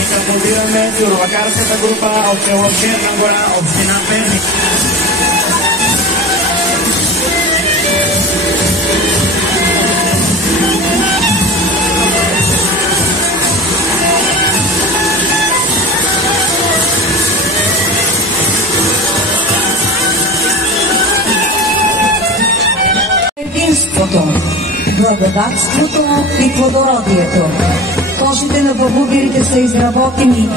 Позираме турбакарската група от село Черна гора, община Перник. Единството, благодатството и плодородието. Кожите на бабугерите са изработени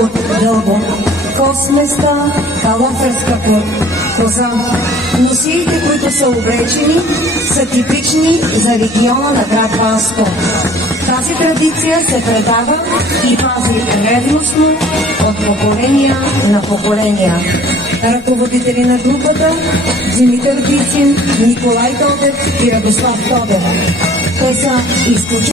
от дълбокосместа калоферска коза. Носиите, които са облечени, са типични за региона на град Банско. Тази традиция се предава и пази ревностно от поколения на поколения. Ръководители на групата Димитър Бицин, Николай Тодев и Радослав Тодев. Те са изключителни.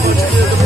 Thank you.